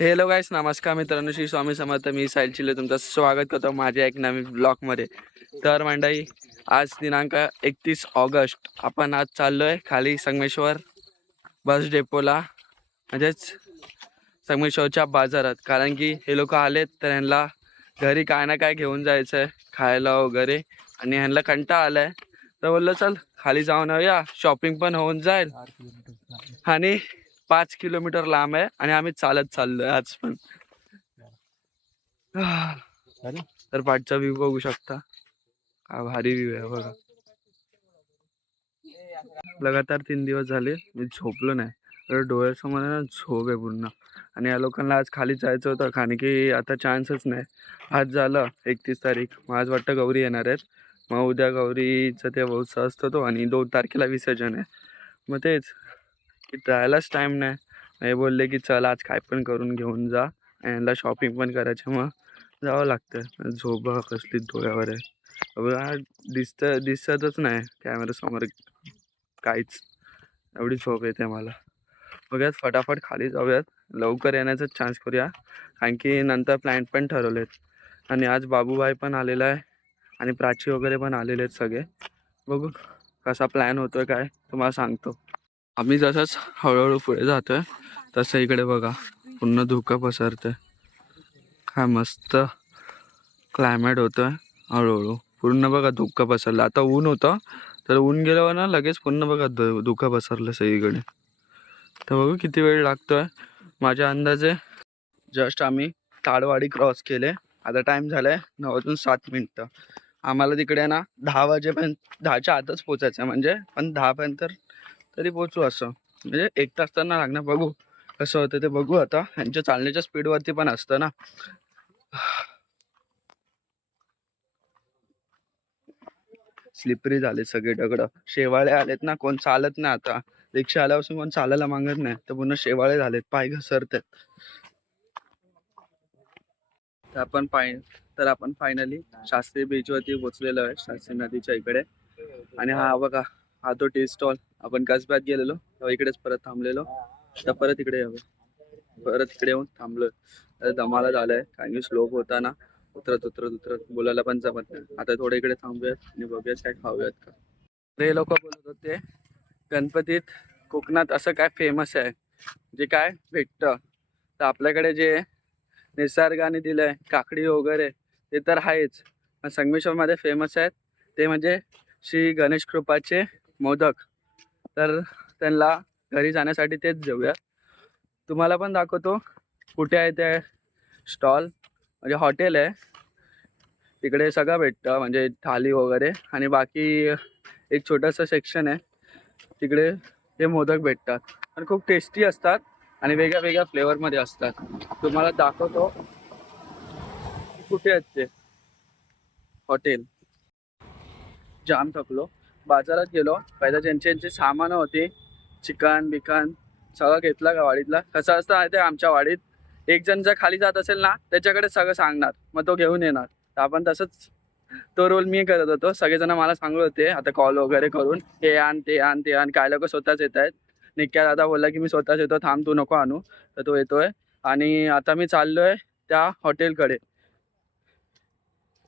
Hello गाईस नमस्कार मित्रांनो श्री स्वामी समर्थ मी साहिल चिले तुमचं स्वागत करतो माझ्या एक नवीन ब्लॉगमध्ये तर मंडळी आज दिनांक एकतीस ऑगस्ट आपण आज चाललोय खाली संगमेश्वर बस डेपोला म्हणजेच संगमेश्वरच्या बाजारात. कारण की हे लोक आलेत तर ह्यांना घरी काय ना काय घेऊन जायचं आहे खायला वगैरे. आणि ह्यांना कंटा आलाय. तर बोललं चल खाली जाऊन येऊया. शॉपिंग पण होऊन जाईल. आणि पाच किलोमीटर लांब आहे आणि आम्ही चालत चाललोय आज पण. तर पाठचा व्ह्यू बघू शकता. काय भारी व्ह्यू आहे बघा. लगातार तीन दिवस झाले मी झोपलो नाही. तर डोळ्यासमोर ना झोप आहे पूर्ण. आणि या लोकांना आज खाली जायचं होतं कारण की आता चान्सच नाही. आज झालं एकतीस तारीख. मग आज वाटतं गौरी येणार आहेत. मग उद्या गौरीचं ते उत्सव असतो तो आणि दोन तारखेला विसर्जन आहे. मग तेच. की जायलाच टाईम नाही. हे बोलले की चल आज काय पण करून घेऊन जा. आणि यांना शॉपिंग पण करायचं मग जावं लागतं. झोप कसली डोळ्यावर आहे. बघा दिसतं दिसतच नाही. कॅमेरासमोर काहीच. एवढी झोप येते मला. बघूयात फटाफट खाली जाऊयात. लवकर येण्याचा चान्स करूया. कारण की नंतर प्लॅन पण ठरवलेत. आणि आज बाबूभाई पण आलेला आहे. आणि प्राची वगैरे पण आलेले आहेत सगळे. बघू कसा प्लॅन होतो आहे काय तुम्हाला सांगतो. आम्ही जसंच हळूहळू पुढे जातोय तसं इकडे बघा पूर्ण धुकं पसरतंय. काय मस्त क्लायमेट होतोय हळूहळू. पूर्ण बघा धुकं पसरलं. आता ऊन होतं तर ऊन गेल्यावर ना लगेच पूर्ण बघा ध धुकं पसरलं सगळीकडे. तर बघू किती वेळ लागतोय. माझ्या अंदाजे जस्ट आम्ही ताडवाडी क्रॉस केले. आता टाईम झालाय नऊ वाजून सात मिनटं. आम्हाला तिकडे ना दहा वाजेपर्यंत दहाच्या आतच पोचायचं आहे म्हणजे पण दहापर्यंत तरी पोचू असं. म्हणजे एक तास तर ना लागणार बघू कसं होतं ते बघू आता. यांच्या चालण्याच्या स्पीडवरती पण असतं ना. स्लिपरी झाले सगळे दगड. शेवाळे आलेत ना कोण चालत नाही आता. रिक्षा आल्यापासून कोण चालायला मागत नाही. तर पूर्ण शेवाळे झालेत. पाय घसरतात. तर आपण पाय तर आपण फायनली शास्त्री बीच वरती पोचलेलो आहे. शास्त्री नदीच्या इकडे. आणि हा बघा हा तो टी स्टॉल आपण कसब्यात गेलेलो तेव्हा इकडेच परत थांबलेलो. तर परत इकडे यावं. परत इकडे येऊन थांबलो दमाला झालंय. कारण की स्लोप होता ना. उतरत उतरत उतरत. बोलायला पण जमत नाही. आता थोडे इकडे थांबूयात आणि बघूयात काय खाऊयात का. हे लोक बोलत होते गणपतीत कोकणात असं काय फेमस आहे? जे काय भेटतं. तर आपल्याकडे जे निसर्गाने दिलंय काकडी वगैरे ते तर आहेच. पण संगमेश्वरमध्ये फेमस आहेत. ते म्हणजे श्री गणेश कृपाचे मोदक. तर त्यांना घरी जाण्यासाठी तेच देऊया तुम्हाला पण दाखवतो कुठे आहे ते स्टॉल. म्हणजे हॉटेल आहे. तिकडे सगळं भेटतं म्हणजे थाली वगैरे. आणि बाकी एक छोटंसं सेक्शन आहे. तिकडे हे मोदक भेटतात. आणि खूप टेस्टी असतात आणि वेगळ्या वेगळ्या फ्लेवरमध्ये असतात. तुम्हाला दाखवतो कुठे आहेत ते. हॉटेल. जाम थकलो. बाजारात गेलो. पहिला ज्यांचे ज्यांची सामान होती चिकन बिकन सगळं घेतलं का वाडीतला. कसं असतं आहे ते आमच्या वाडीत एक जण जर खाली जात असेल ना त्याच्याकडे सगळं सांगणार. मग तो घेऊन येणार. तर आपण तसंच तो रोल मी करत होतो. सगळेजण मला सांगत होते आता कॉल वगैरे करून हे आण ते आण ते आण. काय लोक स्वतःच येत आहेत. निक्या दादा बोलला की मी स्वतःच येतो. थांब तू नको आणू. तर तो येतोय. आणि आता मी चाललोय त्या हॉटेलकडे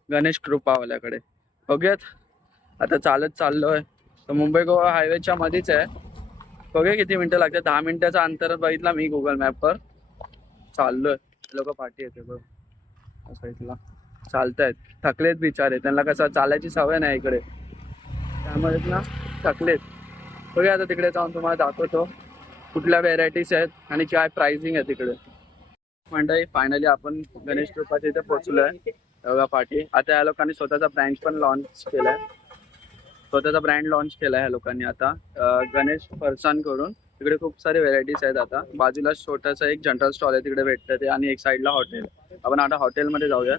गणेश कृपावाल्याकडे. बघूयात. आता चालत चाललोय. तर मुंबई गोवा हायवेच्या मध्येच आहे. बघूया किती मिनटं लागतात. दहा मिनिटाचा अंतर बघितला मी गुगल मॅपवर चाललोय. लोक पाठी येते बघ. असं साईडला चालतायत. थकलेत बिचारे. त्यांना कसं चालायची सवय नाही इकडे. त्यामुळे ना थकलेत. बघूया आता तिकडे जाऊन तुम्हाला दाखवतो. कुठल्या व्हेरायटीज आहेत आणि काय प्राइसिंग आहे तिकडे. मंडळी फायनली आपण गणेश कृपाच्या इथे पोहोचलोय. बघा पाठी. आता या लोकांनी स्वतःचा ब्रँच पण लॉन्च केलाय. स्वतःचा ब्रँड लॉन्च केला ह्या लोकांनी आता. गणेश फरसान करून तिकडे खूप सारे व्हेरायटीज आहेत आता. बाजूला छोटासा एक जनरल स्टॉल आहे तिकडे भेटतं ते आणि एक साईडला हॉटेल आपण आता हॉटेलमध्ये जाऊया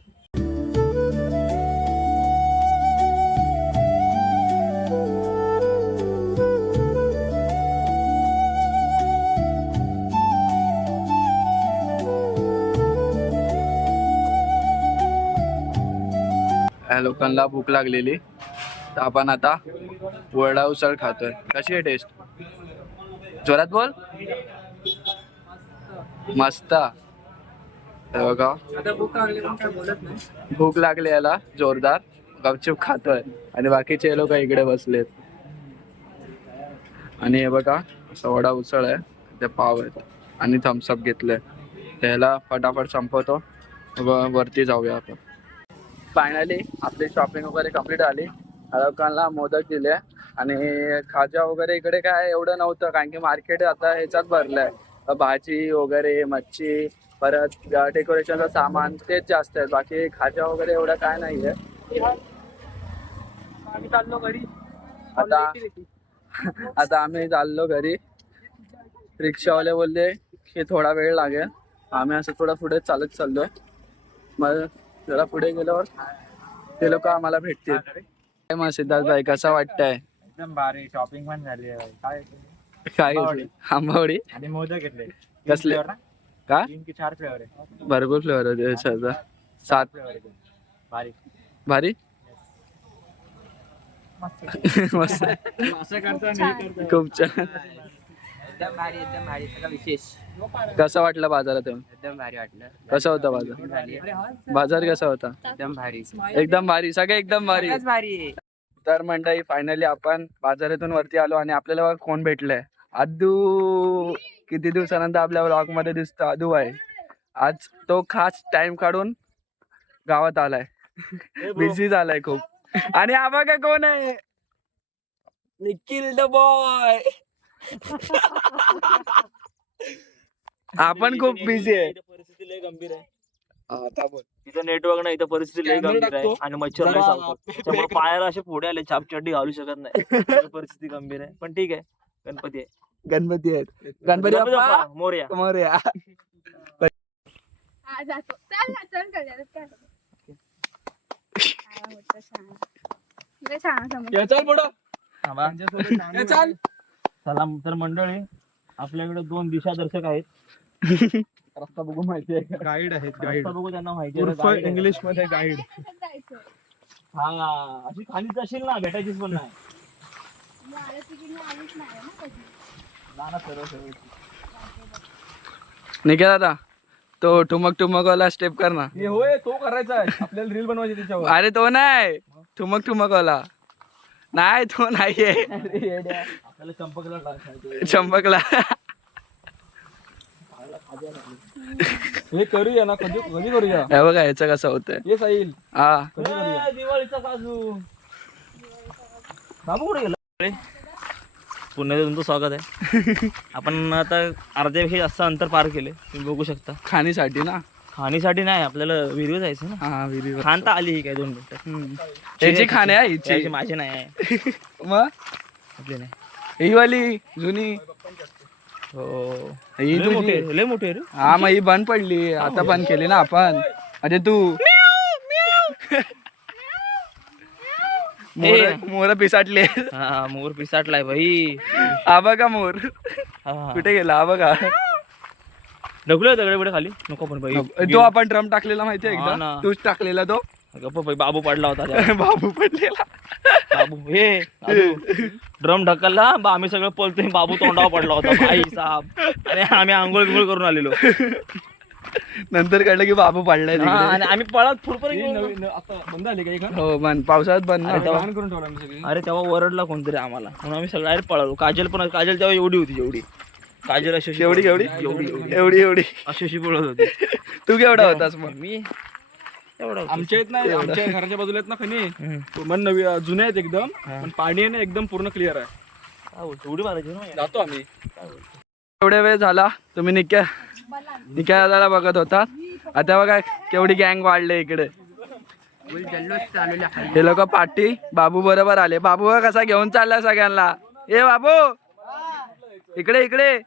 ह्या लोकांना भूक लागलेली. तर आपण आता वडा उसळ खातोय. कशी आहे टेस्ट जोरात बोल. मस्त. बघा. लागली भूक लागली याला जोरदार. गपचूप खातोय. आणि बाकीचे लोक इकडे बसलेत. आणि हे बघा असा वडा उसळ आहे. ते पाव आहेत. आणि थम्सअप घेतलंय. त्याला फटाफट संपवतो. व वरती जाऊया आपण. फायनली आपली शॉपिंग वगैरे कंप्लीट आली लोकांना मोदक दिले. आणि खाजा वगैरे इकडे काय एवढं नव्हतं कारण की मार्केट आता ह्याच्यात भरलंय. भाजी वगैरे मच्छी परत डेकोरेशनचं सामान तेच जास्त आहे. बाकी खाजा वगैरे एवढं काय नाही आहे आम्ही चाललो घरी. आता आता आम्ही चाललो घरी. रिक्षावाले बोलले की थोडा वेळ लागेल. आम्ही असं थोडं पुढे चालत चाललोय. मग जरा पुढे गेल्यावर ते लोक आम्हाला भेटतील. काय मग सिद्धार्थ भाई कसं वाटतंय? एकदम भारी शॉपिंग पण झाली आहे. काय काय आंबावडी. आंबावडी? आणि मोदक घेतले. कसले? का? तीन की चार फ्लेवर आहे. भरपूर फ्लेवर होते याच्यात. सात? फ्लेवर आहे. भारी. भारी? मस्त. असं करता नाही करता. खूप छान. एकदम भारी एकदम भारी. सगळं विशेष. कसं वाटलं बाजारात येऊन? एकदम भारी वाटलं. कसं होतं बाजार? झाली बाजार कसा होता? एकदम भारी. एकदम भारी सगळे एकदम भारी. भारी. तर मंडळी फायनली आपण बाजारातून वरती आलो आणि आपल्याला कोण भेटलंय. अद्दू किती दिवसानंतर आपल्या ब्लॉगमध्ये दिसतो. अदू आहे आज तो खास टाइम काढून गावात आलाय. बिझी झालाय खूप. आणि हा बघा कोण आहे? निखिल द बॉय आपण खूप बिझी आहे. गंभीर आहे. तिथं नेटवर्क नाही इथं परिस्थिती लय Camera गंभीर आहे. आणि मच्छर जरा चावतात त्याच्यामुळे पायाला असे फोडे आले छापचड्डी घालू शकत नाही. इथं परिस्थिती गंभीर आहे. पण ठीक आहे. गणपती आहे. गणपती आहेत. गणपती मोरया. मोरया. हा पुढं. चला तर मंडळी आपल्याकडे दोन दिशादर्शक आहेत. रस्ता बघू माहिती आहे गाईड आहेत रस्ता बघू त्यांना माहिती आहे. उर्फ गाईड आहे. इंग्लिशमध्ये गाईड हा अशी खाली जाशील ना भेटायचीच पण नाही. निघा दादा तो ठुमक ठुमक वाला स्टेप कर ना. हे होय तो करायचा आहे. आपल्याला रील बनवायची त्याच्यावर. अरे तो नाही. ठुमक ठुमक वाला नाही तो नाहीये. आपल्याला चंपकला टाकायचं. चंपकला. हे करूया ना कधी कधी करूया? हे बघा याचं कसं होतंय. हे साईल हा. कधी करूया? ए, दिवाळीचा काजू. बाबू कुठे गेला? पुण्याचं तुमचं स्वागत आहे. आपण आता अर्ध्यापेक्षा जास्त अंतर पार केले तुम्ही बघू शकता. खाणीसाठी ना? खाणीसाठी नाही आपल्याला विहिरीवर जायचं ना. हा विहिरीवर. खान तर आली ही काय दोन मिनिटं. हम्म. याची खाणे आहे याची माझी नाही आहे. मग? आपली नाही. ही वाली जुनी. हो. लय मोठी तुझी आहे, लय मोठी आहे रे. हा मग ही बंद पडली. आता बंद केली ना आपण. अरे तू. मोर मोर पिसाटले. हा मोर पिसाटलाय भाई. हा बघा मोर. हा. कुठे गेला? हा बघा. ढकलूया दगडे बिडे खाली? नको पण भाई तो आपण ड्रम टाकलेला माहितीये हा एकदा. तूच टाकलेला तो? गप्प भाई बाबू पडला होता. बाबू पडलेला. बाबू हे ड्रम ढकलला बा आम्ही सगळं पळतोय बाबू तोंडावर पडला होता. भाई साहेब. आणि आम्ही आंघोळ बिंघोळ करून आलेलो. नंतर कळलं की बाबू पडलाय हा, तिकडे. आणि आम्ही पळत आता बंद आली का एक हा? बंद. पावसाळ्यात बंद ना अरे तेव्हा- लहान करून ठेवला आम्ही सगळी. अरे तेव्हा वरडला कोणतरी आम्हाला. म्हणून आम्ही सगळं डायरेक्ट पळालो. काजल पण काजल तेव्हा एवढी होती जेवढी काजल अशी एवढी एवढी. एवढी एवढी. अशी अशी पळत होती. तू केवढा होतास मग? मी एवढा. आमच्या येत नाही आमच्या घराच्या बाजूला आहेत ना खनी. मन नवी जुने आहेत एकदम पण पाणी आहे ना एकदम पूर्ण क्लिअर आहे. बोलतो? उडी मारायची जातो आम्ही. एवढ्या वेळ झाला तुम्ही निक्या निक्या दादाला बघत होता. आता बघा केवढी गँग वाढले इकडे. हे लोक पाठी बाबू बरोबर आले. बाबू कसा घेऊन चालला सगळ्यांना. ए बाबू! इकडे इकडे.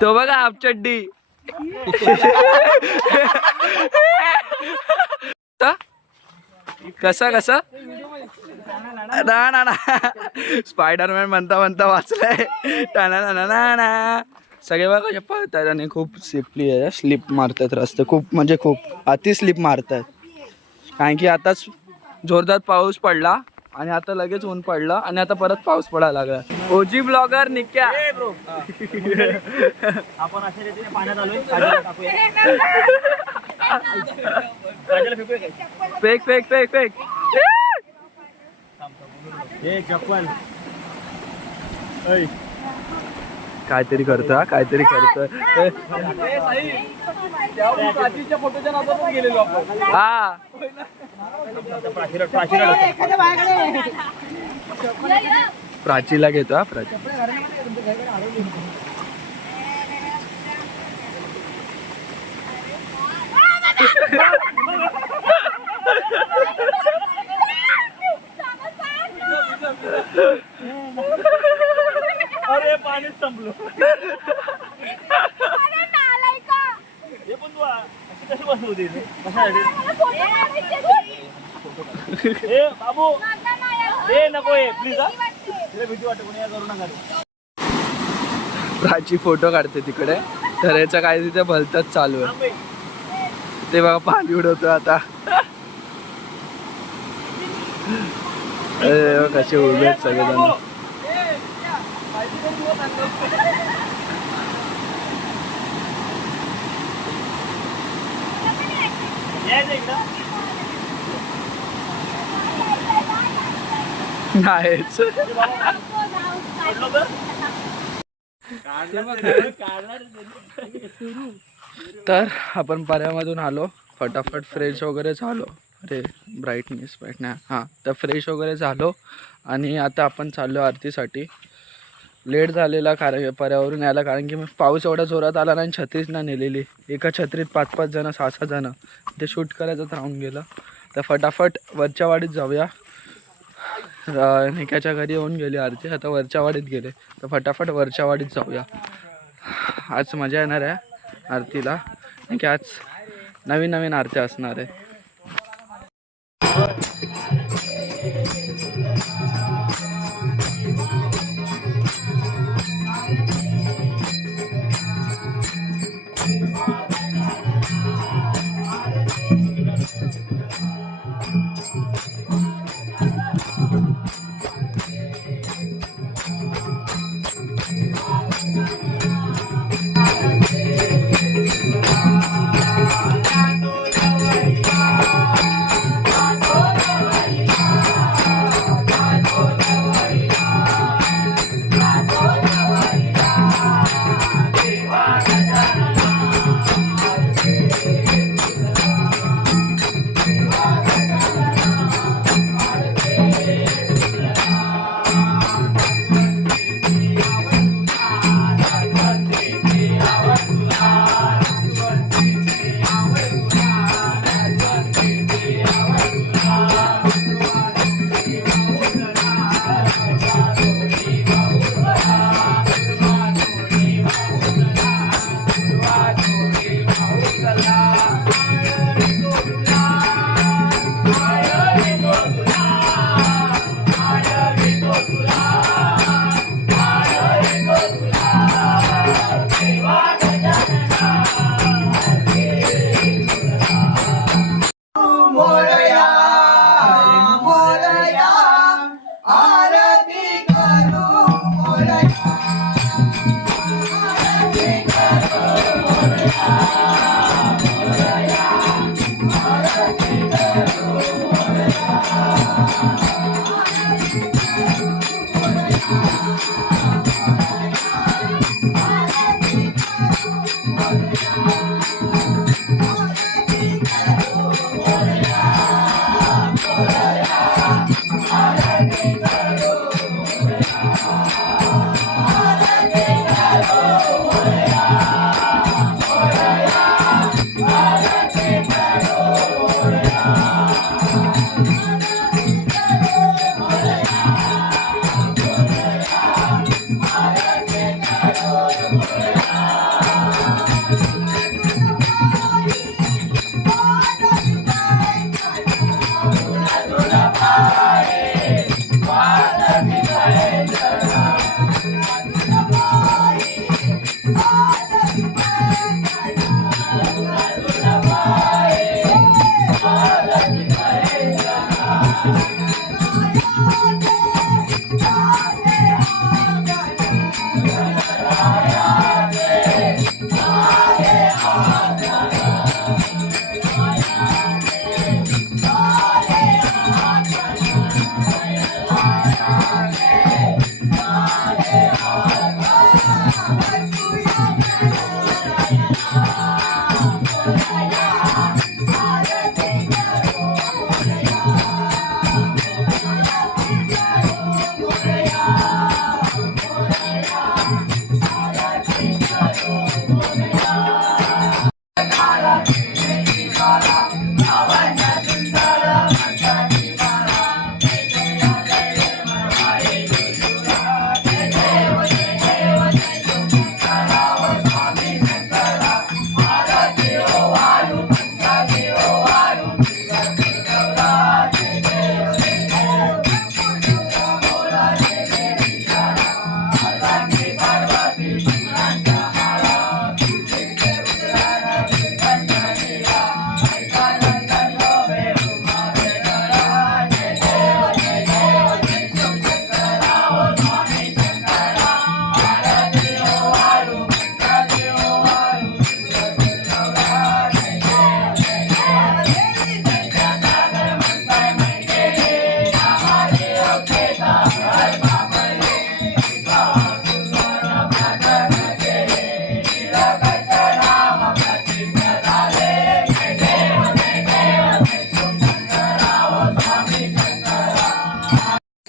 तो बघा आपचड्डी. कसा कसा? ना ना ना. स्पायडरमॅन म्हणता म्हणता वाचलाय. टाना ना ना ना सगळे बघा कसे पळतात आणि खूप स्लिपली आहे. स्लिप मारतात रस्ते. खूप म्हणजे खूप. अति स्लिप मारतात कारण की आताच जोरदार पाऊस पडला. आणि आता लगेच ऊन पडलं आणि आता परत पाऊस पडायला लागला. OG blogger Nikya. आपण अशा रीतीने पाण्यात काय? फेक फेक फेक फेक. चप्पल. काहीतरी करतो काहीतरी आपण. हा. प्राचीला प्राचीला प्राचीला घेतो हा प्राची अरे पाणीच संपलो हे पण तू अशी कशी बसवते इथे? कशासाठी ए बाबू. ए नको ए प्लीज हा. तिला भीती वाटते कोणी या करू नका. रे. प्राची फोटो काढते तिकडे. तर याचं काय तिथे भलतच चालू आहे. ते बघा पाणी उडवतो आता. कसे सगळेजण यायचं इकडं नाहीच. तर तर आपण पर्यामधून आलो. फटाफट फ्रेश वगैरे झालो. अरे ब्राईटनेस ब्राईटनेस हां तर फ्रेश वगैरे झालो. आणि आता आपण चाललो आरतीसाठी. लेट झालेला कारण पर्यावरून यायला कारण की पाऊस एवढा जोरात आला नाही आणि छत्रीच ना नेलेली. एका छत्रीत पाच पाच जणं सहा सहा जणं. ते शूट करायचं राहून गेलं. तर फटाफट वरच्या वाडीत जाऊया. निकाच्या घरी येऊन गेली आरती. आता वरच्या वाडीत गेले. तर फटाफट वरच्या वाडीत जाऊया. आज मजा येणार आहे आरतीला. कारण की आज नवीन नवीन आरती असणार आहे.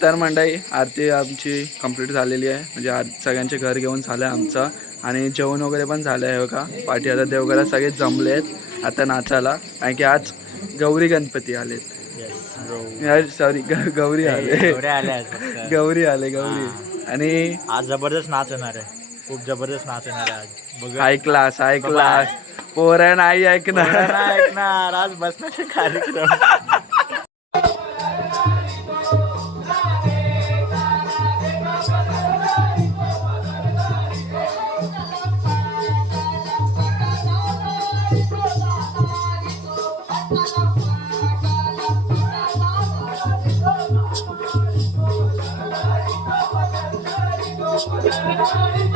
तर मंडळी आरती आमची कंप्लीट झालेली आहे. म्हणजे आर सगळ्यांचे घर घेऊन झालं आहे आमचं. आणि जेवण वगैरे पण झालं आहे बघा. पाठी आता देवघरात सगळे जमले आहेत. आता नाचायला. कारण की आज गौरी गणपती आलेत. सॉरी गौरी आले. गौरी आले गौरी. आणि आज जबरदस्त नाच होणार आहे. खूप जबरदस्त नाच होणार आहे आज. बघ हाय क्लास हाय क्लास पोरं नाही ऐकणार. ऐकणार. आज बसण्याचे कार्यक्रम.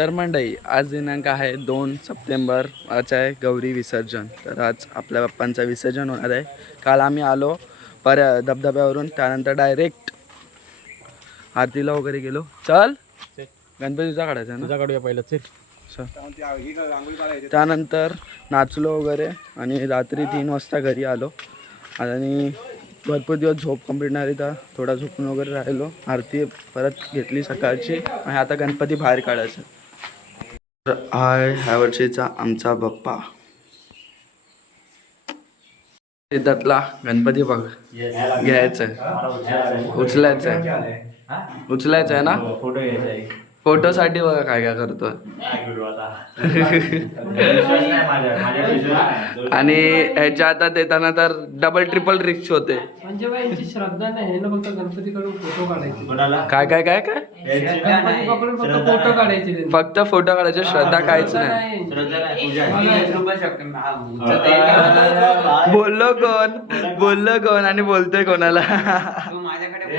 तर मंडळी आज दिनांक आहे दोन सप्टेंबर आज आहे गौरी विसर्जन. तर आज आपल्या बाप्पांचं विसर्जन होणार आहे. काल आम्ही आलो पर धबधब्यावरून त्यानंतर डायरेक्ट आरतीला वगैरे गेलो. चल! गणपतीचा काढायचा ना? तुझा काढूया पहिलं चल. चल. त्यानंतर नाचलो वगैरे आणि रात्री तीन वाजता घरी आलो. आणि भरपूर दिवस झोप कंप्लीट नाही तर थोडा झोपून वगैरे राहिलो. आरती परत घेतली सकाळची. आणि आता गणपती बाहेर काढायचं. तर आहे ह्या वर्षीचा आमचा बाप्पा. त्यातला गणपती बघ. घ्यायचं उचलायचं उचलायचं आहे ना? फोटो घ्यायचा फोटोसाठी बघा काय काय करतोय काय करू आता. विश्वास नाही माझ्या माझ्या विश्वास नाही. आणि ह्याच्या हातात येताना तर डबल ट्रिपल रिक्स होते. म्हणजे बा यांची श्रद्धा नाही. ना फक्त गणपतीकडून फोटो काढायचे. काय काय काय काय? फक्त फोटो काढायचे. फक्त फोटो काढायचे श्रद्धा काहीच श्रद्धा नाही. बोललो कोण? बोललो कोण आणि बोलतोय कोणाला? माझ्याकडे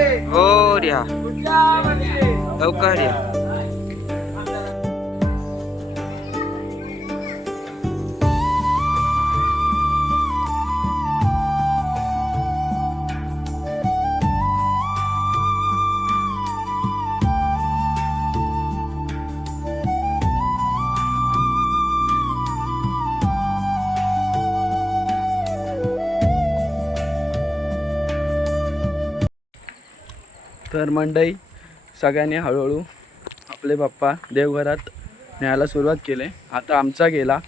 मोर्या लवकर या. तर मंडई सगळ्यांनी हळूहळू आपले बाप्पा देवघरात न्यायला सुरुवात केली. आता आमचा गेला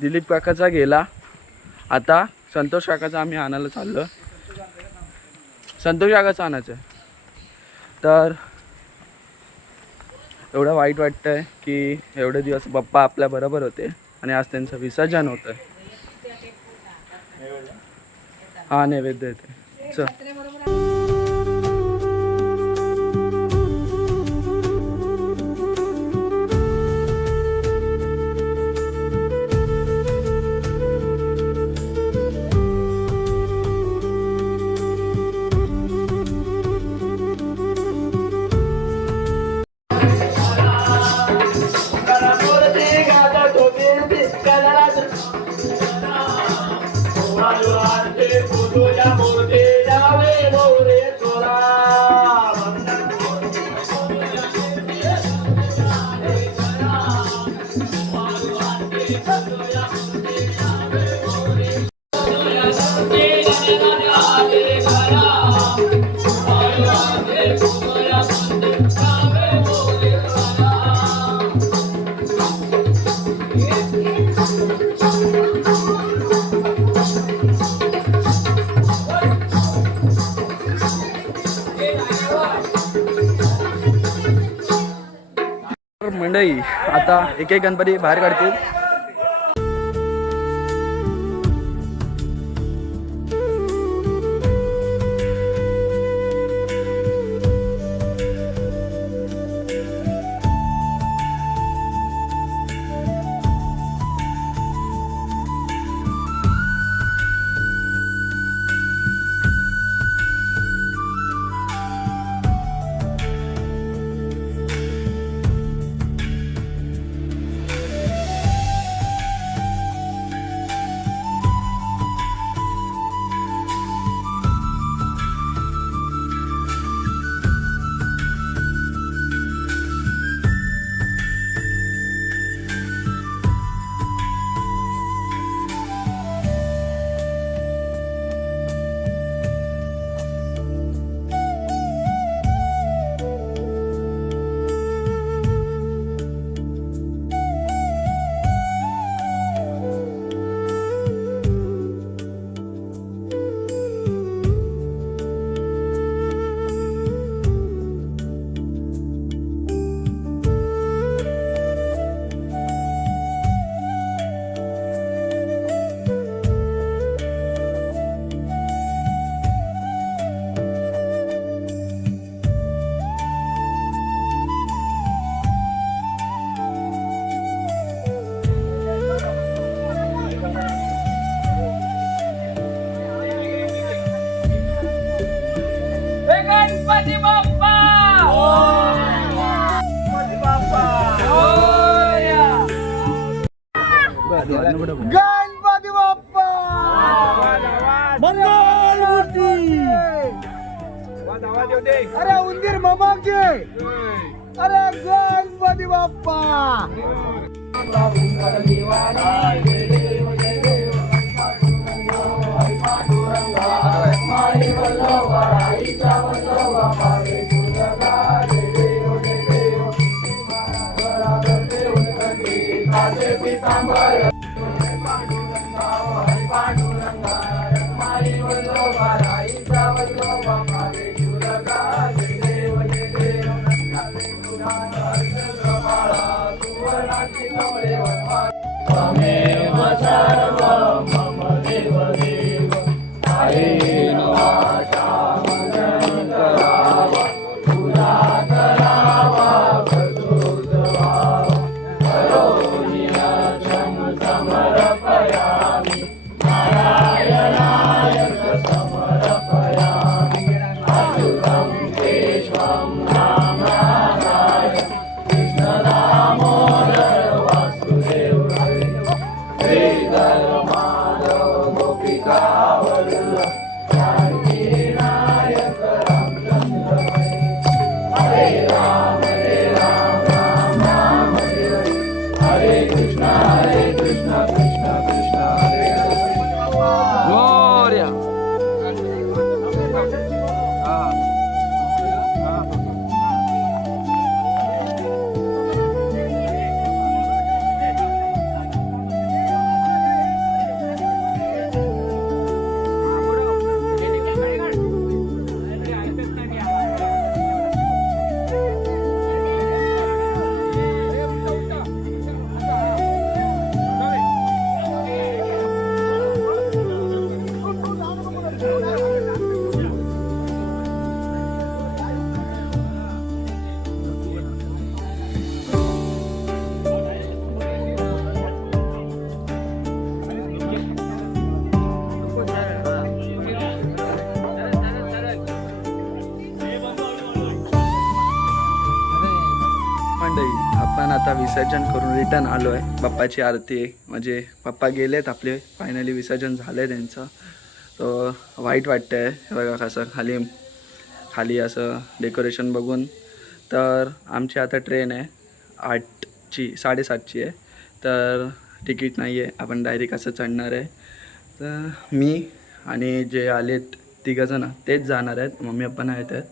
दिलीप काकाचा गेला. आता संतोष काकाचा आम्ही आणायला चाललो संतोष काकाचं आणायचं आहे तर एवढं वाईट वाटतं आहे की एवढे दिवस बाप्पा आपल्या बरोबर होते आणि आज त्यांचं विसर्जन होतं हा नैवेद्य येते चल. आता एक एक गणपती बाहेर काढतील. What a beautiful आता विसर्जन करून रिटर्न आलो आहे. बाप्पाची आरती आहे. म्हणजे पप्पा गेलेत आपले. फायनली विसर्जन झालं आहे त्यांचं. तर वाईट वाटतं आहे बघा कसं खाली खाली असं डेकोरेशन बघून. तर आमची आता ट्रेन आहे. आठची साडेसातची आहे. तर तिकीट नाही आहे आपण डायरेक्ट असं चढणार आहे. तर मी आणि जे आलेत तिघंजणं तेच जाणार आहेत. मम्मी पप्पा आहेत.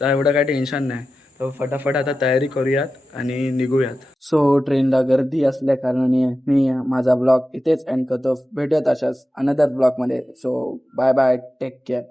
तर एवढं काही टेन्शन नाही. तर फटाफट आता तयारी करूयात आणि निघूयात. सो ट्रेनला गर्दी असल्या कारणाने मी माझा ब्लॉग इथेच एंड करतो. भेटूयात अशाच अनदर ब्लॉगमध्ये so bye bye take care